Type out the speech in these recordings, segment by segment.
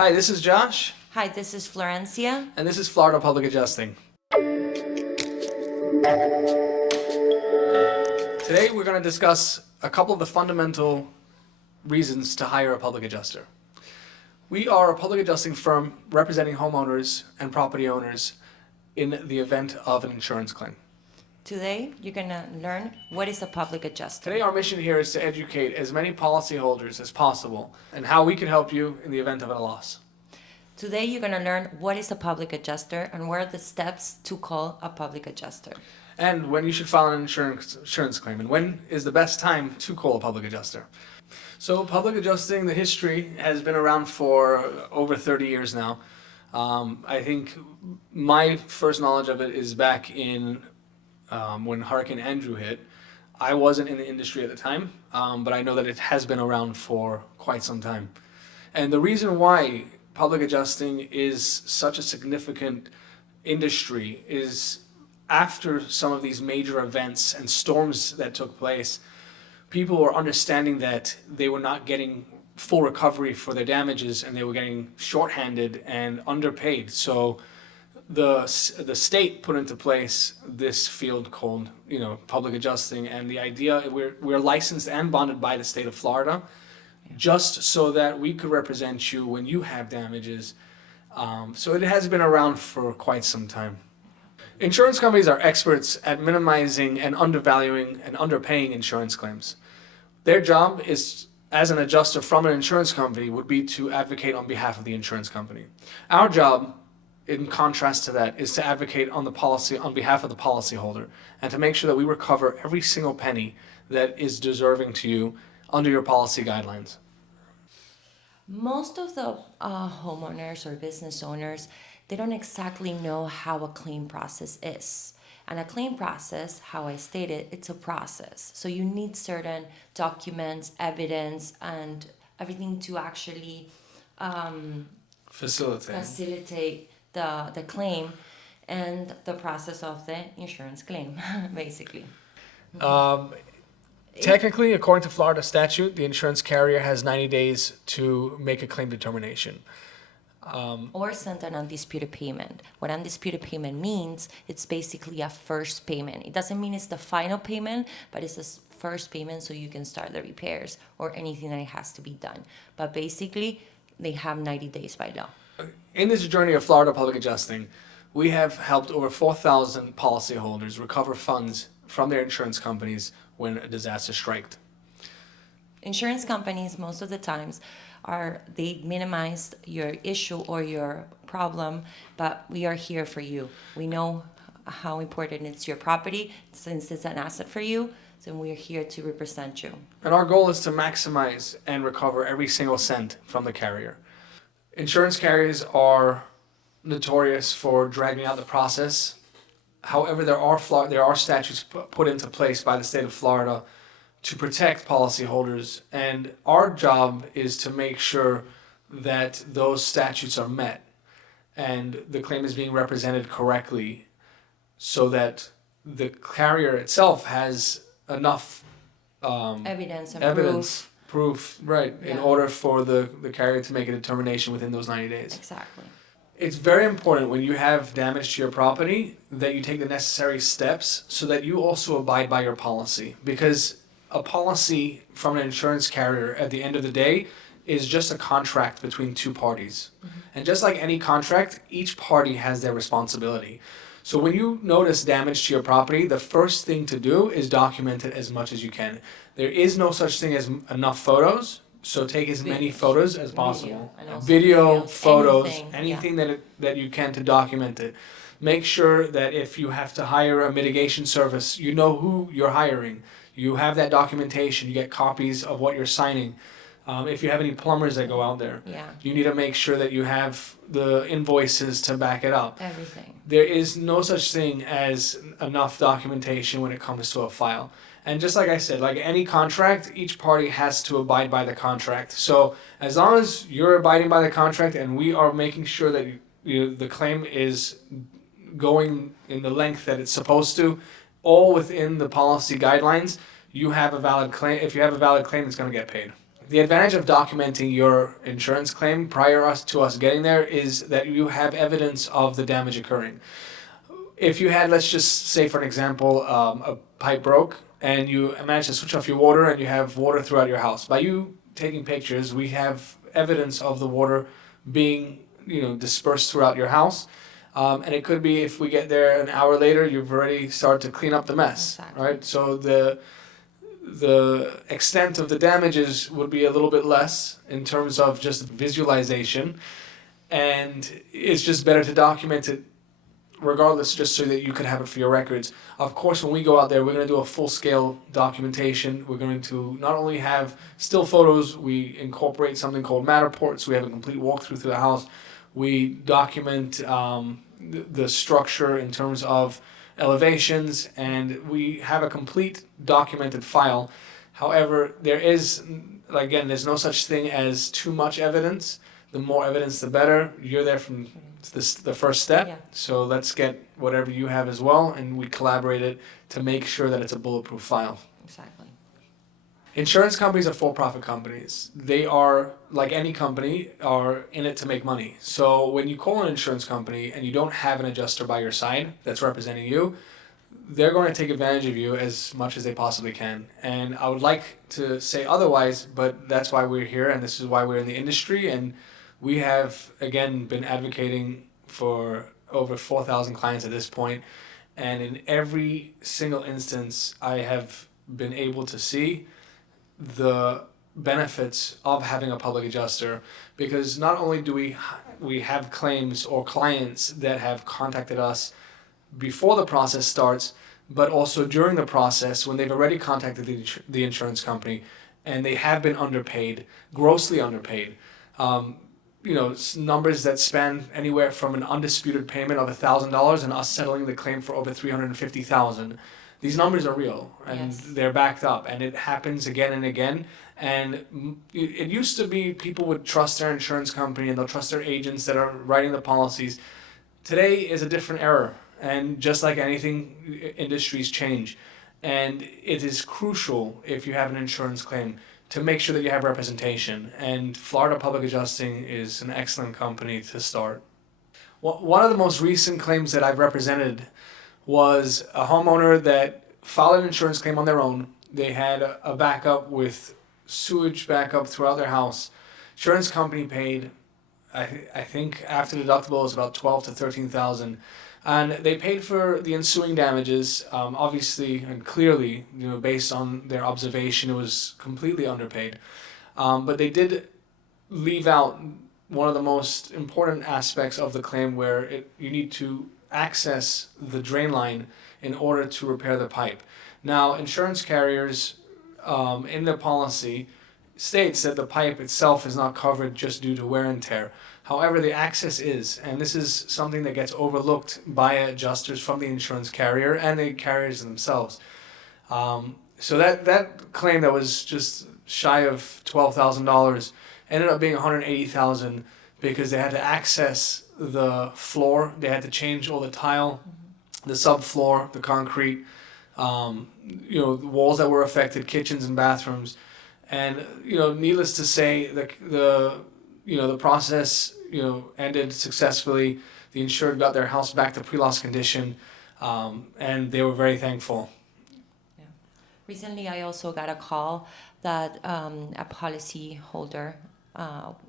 Hi, this is Josh. Hi, this is Florencia. And this is Florida Public Adjusting. Today we're going to discuss a couple of the fundamental reasons to hire a public adjuster. We are a public adjusting firm representing homeowners and property owners in the event of an insurance claim. Today, you're going to learn what is a public adjuster. Today our mission here is to educate as many policyholders as possible and how we can help you in the event of a loss. Today, you're going to learn what is a public adjuster and what are the steps to call a public adjuster. And when you should file an insurance claim, and when is the best time to call a public adjuster. So public adjusting, the history has been around for over 30 years now. I think my first knowledge of it is back in when Hurricane Andrew hit. I wasn't in the industry at the time, but I know that it has been around for quite some time. And the reason why public adjusting is such a significant industry is after some of these major events and storms that took place, people were understanding that they were not getting full recovery for their damages and they were getting shorthanded and underpaid. So the state put into place this field called, public adjusting, and the idea, we're licensed and bonded by the state of Florida, just so that we could represent you when you have damages. So it has been around for quite some time. Insurance companies are experts at minimizing and undervaluing and underpaying insurance claims. Their job is, as an adjuster from an insurance company, would be to advocate on behalf of the insurance company. Our job, in contrast to that, is to advocate on behalf of the policyholder and to make sure that we recover every single penny that is deserving to you under your policy guidelines. Most of the homeowners or business owners, they don't exactly know how a claim process is. And a claim process, how I stated, it's a process. So you need certain documents, evidence, and everything to actually facilitate the claim and the process of the insurance claim, basically. Technically, according to Florida statute, the insurance carrier has 90 days to make a claim determination. Or send an undisputed payment. What undisputed payment means, it's basically a first payment. It doesn't mean it's the final payment, but it's a first payment so you can start the repairs or anything that has to be done. But basically, they have 90 days by law. In this journey of Florida Public Adjusting, we have helped over 4,000 policyholders recover funds from their insurance companies when a disaster struck. Insurance companies, most of the times, they minimize your issue or your problem, but we are here for you. We know how important it's your property, since it's an asset for you, so we're here to represent you. And our goal is to maximize and recover every single cent from the carrier. Insurance carriers are notorious for dragging out the process. However, there are statutes put into place by the state of Florida to protect policyholders, and our job is to make sure that those statutes are met and the claim is being represented correctly so that the carrier itself has enough evidence, proof, right, in order for the carrier to make a determination within those 90 days. Exactly. It's very important when you have damage to your property that you take the necessary steps so that you also abide by your policy, because a policy from an insurance carrier at the end of the day is just a contract between two parties. Mm-hmm. And just like any contract, each party has their responsibility. So when you notice damage to your property, the first thing to do is document it as much as you can. There is no such thing as enough photos, so take as many photos as possible. Video, photos, anything that you can to document it. Make sure that if you have to hire a mitigation service, you know who you're hiring. You have that documentation. You get copies of what you're signing. If you have any plumbers that go out there, you need to make sure that you have the invoices to back it up. Everything. There is no such thing as enough documentation when it comes to a file. And just like I said, like any contract, each party has to abide by the contract. So as long as you're abiding by the contract and we are making sure that the claim is going in the length that it's supposed to, all within the policy guidelines, you have a valid claim. If you have a valid claim, it's going to get paid. The advantage of documenting your insurance claim prior to us getting there is that you have evidence of the damage occurring. If you had, let's just say for an example, a pipe broke and you managed to switch off your water and you have water throughout your house. By you taking pictures, we have evidence of the water being, dispersed throughout your house. And it could be if we get there an hour later, you've already started to clean up the mess, Exactly. right? So the extent of the damages would be a little bit less in terms of just visualization, and it's just better to document it regardless, just so that you can have it for your records. Of course, when we go out there, we're going to do a full-scale documentation. We're going to not only have still photos, we incorporate something called Matterport, so we have a complete walkthrough through the house. We document the structure in terms of elevations, and we have a complete documented file. However, there's no such thing as too much evidence. The more evidence, the better. You're there from the first step, Yeah. so let's get whatever you have as well, and we collaborate it to make sure that it's a bulletproof file. Exactly. Insurance companies are for-profit companies. They are, like any company, are in it to make money. So when you call an insurance company and you don't have an adjuster by your side that's representing you, they're going to take advantage of you as much as they possibly can. And I would like to say otherwise, but that's why we're here, and this is why we're in the industry. And we have, again, been advocating for over 4,000 clients at this point. And in every single instance, I have been able to see the benefits of having a public adjuster, because not only do we have claims or clients that have contacted us before the process starts, but also during the process when they've already contacted the insurance company and they have been underpaid, grossly underpaid. Numbers that span anywhere from an undisputed payment of $1,000 and us settling the claim for over $350,000. These numbers are real, and Yes. they're backed up, and it happens again and again. And it used to be people would trust their insurance company and they'll trust their agents that are writing the policies. Today is a different era, and just like anything, industries change. And it is crucial, if you have an insurance claim, to make sure that you have representation. And Florida Public Adjusting is an excellent company to start. One of the most recent claims that I've represented was a homeowner that filed an insurance claim on their own. They had a backup with sewage backup throughout their house. Insurance company paid, I think after deductible, it was about 12 to 13,000, and they paid for the ensuing damages. Obviously and clearly, based on their observation, it was completely underpaid. But they did leave out one of the most important aspects of the claim, where you need to access the drain line in order to repair the pipe. Now, insurance carriers in their policy states that the pipe itself is not covered just due to wear and tear. However, the access is, and this is something that gets overlooked by adjusters from the insurance carrier and the carriers themselves. So that claim that was just shy of $12,000 ended up being $180,000 because they had to access the floor. They had to change all the tile, the subfloor, the concrete, the walls that were affected, kitchens and bathrooms. And needless to say, the process ended successfully. The insured got their house back to pre-loss condition, and they were very thankful. Yeah. Recently, I also got a call that a policy holder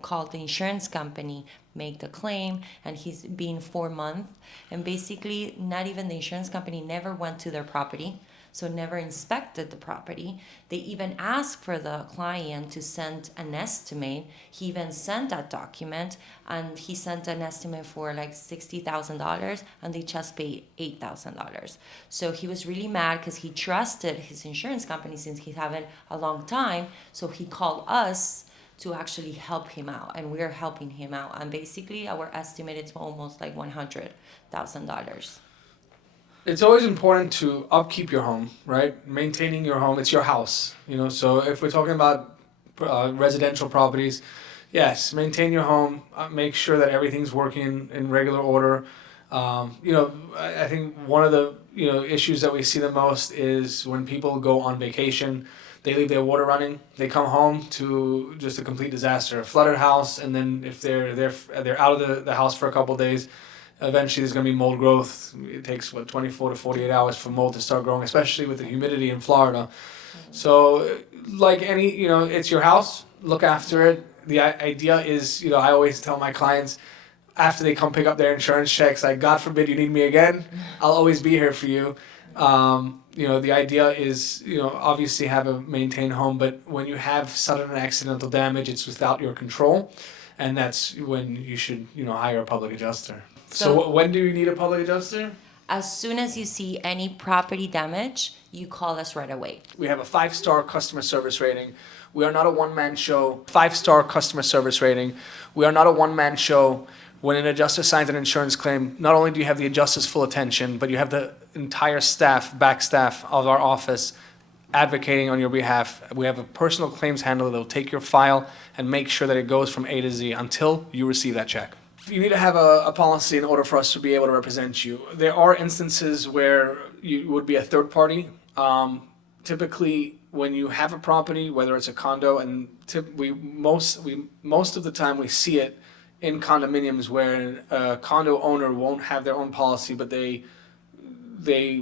called the insurance company, make the claim, and he's been 4 months, and basically not even the insurance company never went to their property, so never inspected the property. They even asked for the client to send an estimate. He even sent that document, and he sent an estimate for like $60,000, and they just paid $8,000. So he was really mad because he trusted his insurance company since he's having a long time. So he called us to actually help him out, and we're helping him out. And basically, our estimate is almost like $100,000. It's always important to upkeep your home, right? Maintaining your home. It's your house, So if we're talking about residential properties, yes, maintain your home. Make sure that everything's working in regular order. I think one of the issues that we see the most is when people go on vacation. they leave their water running, they come home to just a complete disaster, a flooded house, and then if they're out of the house for a couple of days, eventually there's going to be mold growth. It takes 24 to 48 hours for mold to start growing, especially with the humidity in Florida. So like any, it's your house, look after it. The idea is, I always tell my clients after they come pick up their insurance checks, like, God forbid you need me again, I'll always be here for you. The idea is, obviously have a maintained home, but when you have sudden and accidental damage, it's without your control, and that's when you should, hire a public adjuster. So when do you need a public adjuster? As soon as you see any property damage, you call us right away. We have a 5-star customer service rating. We are not a one-man show. 5-star customer service rating. We are not a one-man show. When an adjuster signs an insurance claim, not only do you have the adjuster's full attention, but you have the entire back staff of our office advocating on your behalf. We have a personal claims handler that will take your file and make sure that it goes from A to Z until you receive that check. You need to have a policy in order for us to be able to represent you. There are instances where you would be a third party. Typically, when you have a property, whether it's a condo, and most of the time we see it in condominiums where a condo owner won't have their own policy, but they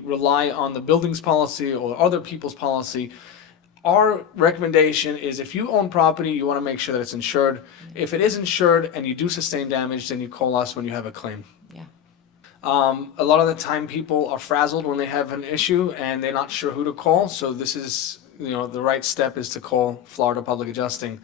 rely on the building's policy or other people's policy. Our recommendation is if you own property, you want to make sure that it's insured. If it is insured and you do sustain damage, then you call us when you have a claim. Yeah. A lot of the time people are frazzled when they have an issue and they're not sure who to call. So this is, the right step is to call Florida Public Adjusting.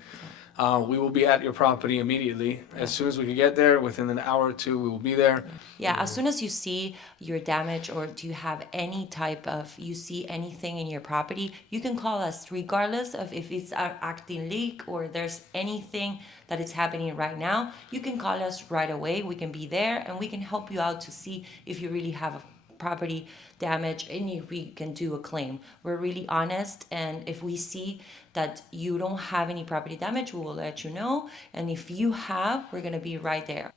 We will be at your property immediately. As soon as we can get there, within an hour or two, we will be there. Yeah, as soon as you see your damage or do you have any type of, you see anything in your property, you can call us regardless of if it's an acting leak or there's anything that is happening right now. You can call us right away. We can be there and we can help you out to see if you really have a property damage and if we can do a claim. We're really honest, and if we see that you don't have any property damage, we will let you know, and if you have, we're going to be right there.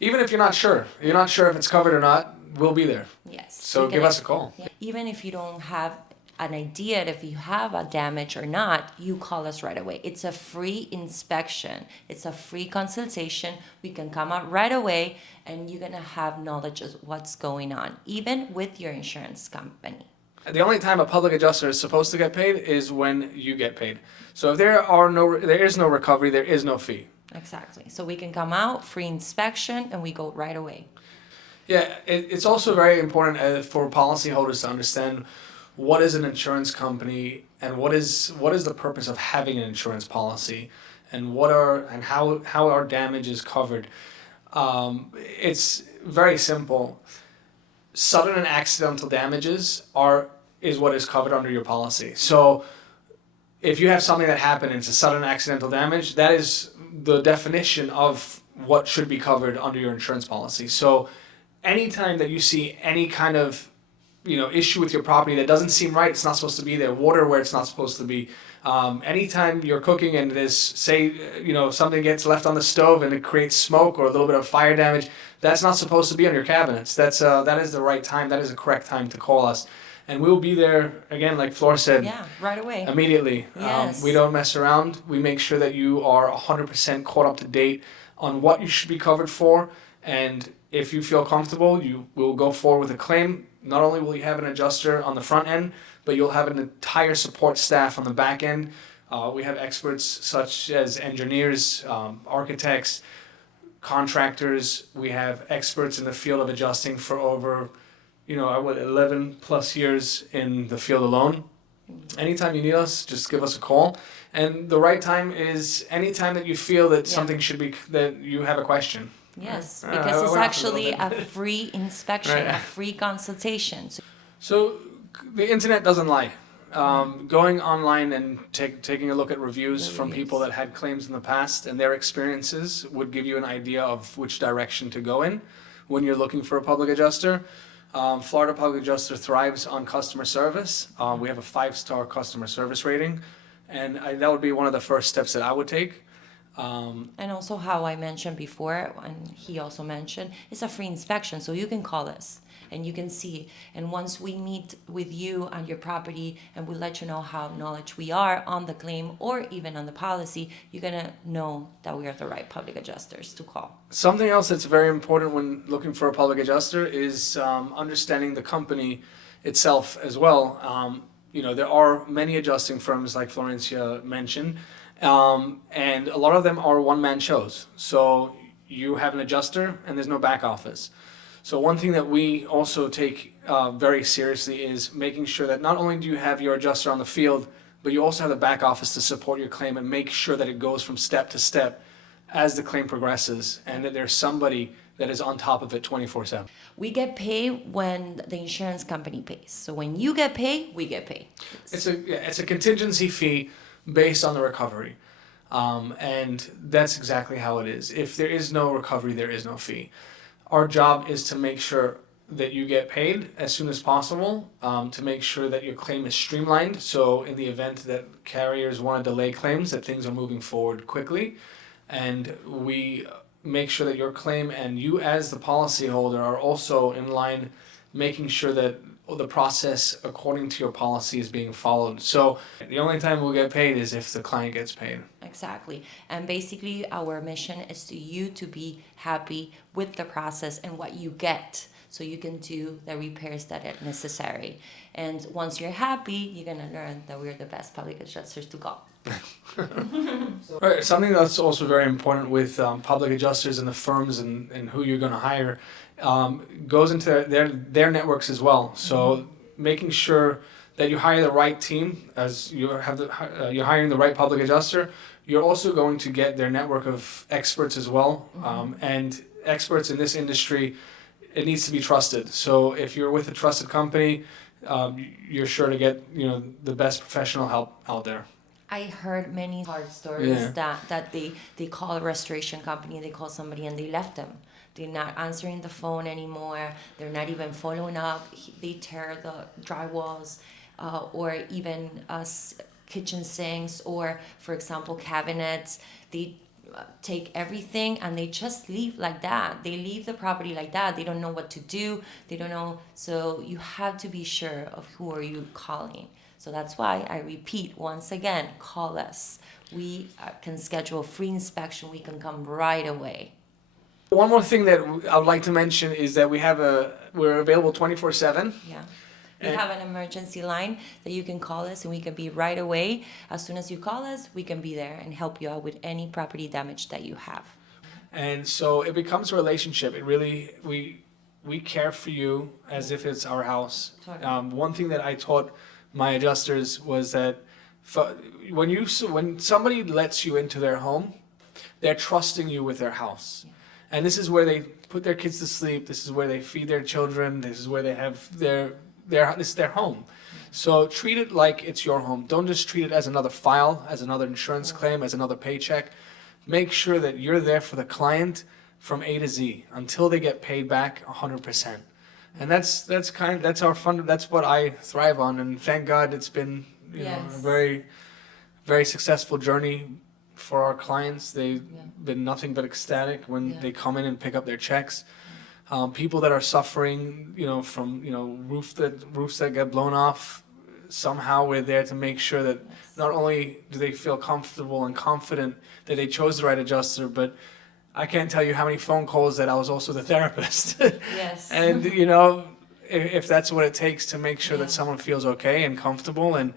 Even if you're not sure if it's covered or not, we'll be there. Yes. So give us a call. Yeah. Even if you don't have an idea if you have a damage or not, you call us right away. It's a free inspection. It's a free consultation. We can come out right away and you're gonna have knowledge of what's going on, even with your insurance company. The only time a public adjuster is supposed to get paid is when you get paid. So if there is no recovery, there is no fee. Exactly. So we can come out, free inspection, and we go right away. Yeah, it's also very important for policyholders to understand what is an insurance company and what is the purpose of having an insurance policy, and how our damage is covered. It's very simple. Sudden and accidental damages is what is covered under your policy. So if you have something that happened and it's a sudden accidental damage, that is the definition of what should be covered under your insurance policy. So anytime that you see any kind of issue with your property that doesn't seem right, it's not supposed to be there, water where it's not supposed to be, anytime you're cooking and there's something gets left on the stove and it creates smoke or a little bit of fire damage, that's not supposed to be on your cabinets. That is the right time, that is the correct time to call us, and we'll be there again, like Flor said. Yeah, right away. Immediately. Yes. We don't mess around. We make sure that you are 100% caught up to date on what you should be covered for, and if you feel comfortable, you will go forward with a claim. Not only will you have an adjuster on the front end, but you'll have an entire support staff on the back end. We have experts such as engineers, architects, contractors. We have experts in the field of adjusting for over 11 plus years in the field alone. Anytime you need us, just give us a call. And the right time is anytime that you feel that something should be, that you have a question. Yes, because it's actually a free inspection, a free consultation. So the internet doesn't lie. Going online and taking a look at reviews from people that had claims in the past and their experiences would give you an idea of which direction to go in when you're looking for a public adjuster. Florida Public Adjuster thrives on customer service. We have a 5-star customer service rating, and that would be one of the first steps that I would take. And also how I mentioned before, and he also mentioned, it's a free inspection, so you can call us and you can see. And once we meet with you on your property and we let you know how knowledge we are on the claim or even on the policy, you're gonna know that we are the right public adjusters to call. Something else that's very important when looking for a public adjuster is understanding the company itself as well. There are many adjusting firms, like Florencia mentioned, and a lot of them are one-man shows. So you have an adjuster and there's no back office. So one thing that we also take very seriously is making sure that not only do you have your adjuster on the field, but you also have the back office to support your claim and make sure that it goes from step to step as the claim progresses, and that there's somebody that is on top of it 24/7. We get paid when the insurance company pays. So when you get paid, we get paid. It's a contingency fee based on the recovery, and that's exactly how it is. If there is no recovery, there is no fee. Our job is to make sure that you get paid as soon as possible, to make sure that your claim is streamlined. So in the event that carriers want to delay claims, that things are moving forward quickly, and we make sure that your claim and you as the policyholder are also in line, making sure that the process according to your policy is being followed. So the only time we'll get paid is if the client gets paid. Exactly. And basically our mission is to you to be happy with the process and what you get, so you can do the repairs that are necessary. And once you're happy, you're gonna learn that we're the best public adjusters to call. Right. Something that's also very important with public adjusters and the firms and who you're going to hire goes into their networks as well. So making sure that you hire the right team, as you're hiring the right public adjuster, you're also going to get their network of experts as well. And experts in this industry, it needs to be trusted. So if you're with a trusted company, you're sure to get the best professional help out there. I heard many hard stories that they call a restoration company, they call somebody and they left them. They're not answering the phone anymore. They're not even following up. They tear the drywalls or even kitchen sinks or, for example, cabinets. They take everything and they just leave like that. They leave the property like that. They don't know what to do. They don't know. So you have to be sure of who are you calling. So that's why I repeat once again, call us. We can schedule a free inspection. We can come right away. One more thing that I would like to mention is that we're available 24/7. Yeah. We have an emergency line that you can call us and we can be right away. As soon as you call us, we can be there and help you out with any property damage that you have. And so it becomes a relationship. It really, we care for you as if it's our house. Totally. One thing that I taught my adjusters was that when somebody lets you into their home, they're trusting you with their house. And this is where they put their kids to sleep. This is where they feed their children. This is where they have this is their home. So treat it like it's your home. Don't just treat it as another file, as another insurance claim, as another paycheck. Make sure that you're there for the client from A to Z until they get paid back 100%. And that's our fun. That's what I thrive on. And thank God it's been a very, very successful journey for our clients. They've been nothing but ecstatic when they come in and pick up their checks. People that are suffering, from roofs that get blown off. Somehow we're there to make sure that not only do they feel comfortable and confident that they chose the right adjuster, but I can't tell you how many phone calls that I was also the therapist. Yes. And if that's what it takes to make sure that someone feels okay and comfortable and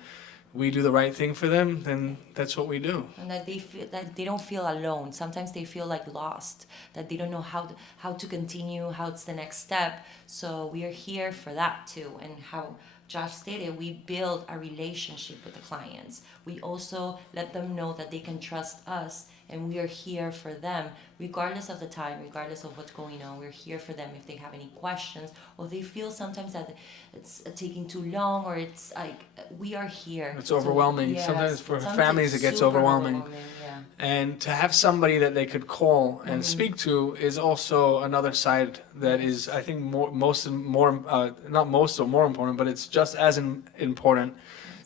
we do the right thing for them, then that's what we do. And that they feel that they don't feel alone. Sometimes they feel like lost, that they don't know how to continue, how it's the next step. So we are here for that too. And how Josh stated, we build a relationship with the clients. We also let them know that they can trust us and we are here for them regardless of the time, regardless of what's going on. We're here for them if they have any questions or they feel sometimes that it's taking too long or it's like we are here. It's overwhelming. Yes. Sometimes for Sometimes families it it's gets super overwhelming. yeah. And to have somebody that they could call and speak to is also another side that is, I think, more important, but it's just as important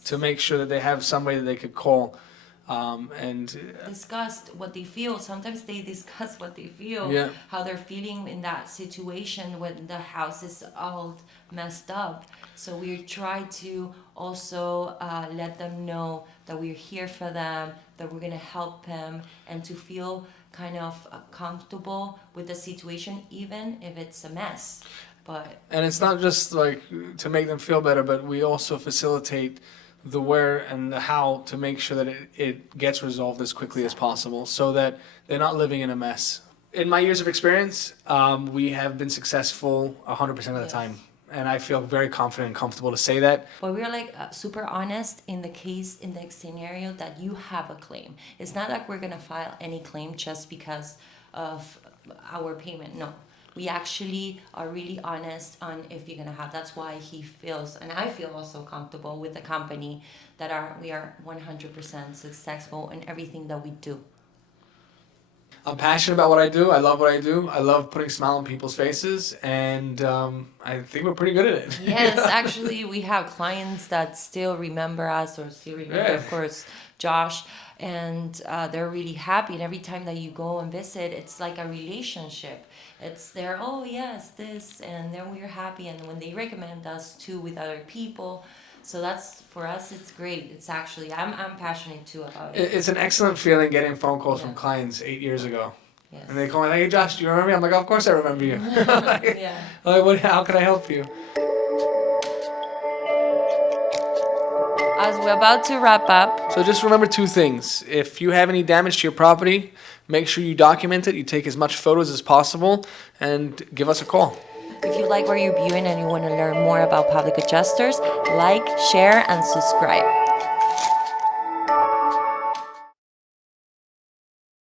to make sure that they have somebody that they could call And discuss what they feel. Sometimes they discuss what they feel, Yeah. how they're feeling in that situation when the house is all messed up. So we try to also let them know that we're here for them, that we're gonna help them, and to feel kind of comfortable with the situation, even if it's a mess. But And it's not just like to make them feel better, but we also facilitate the where and the how to make sure that it gets resolved as quickly as possible so that they're not living in a mess. In my years of experience, we have been successful 100% of the Yes. time. And I feel very confident and comfortable to say that. But we're like super honest in the case, in the scenario that you have a claim. It's not like we're gonna file any claim just because of our payment. No, we actually are really honest on if you're gonna have. That's why he feels, and I feel also comfortable with the company that we are 100% successful in everything that we do. I'm passionate about what I do. I love what I do. I love putting a smile on people's faces, and I think we're pretty good at it. Yes, actually, we have clients that still remember us or still remember, Yeah. of course, Josh, and they're really happy. And every time that you go and visit, it's like a relationship. It's there, oh, yes, this, and then we're happy. And when they recommend us too with other people, so that's for us, it's great. It's actually, I'm passionate too about it. It's an excellent feeling getting phone calls from Yeah. clients 8 years ago. Yes. And they call me like, hey Josh, do you remember me? I'm like, of course I remember you. Like, Yeah. how can I help you? As we're about to wrap up, So just remember 2 things. If you have any damage to your property, make sure you document it. You take as much photos as possible and give us a call. if you like what you're viewing and you want to learn more about public adjusters, like, share, and subscribe.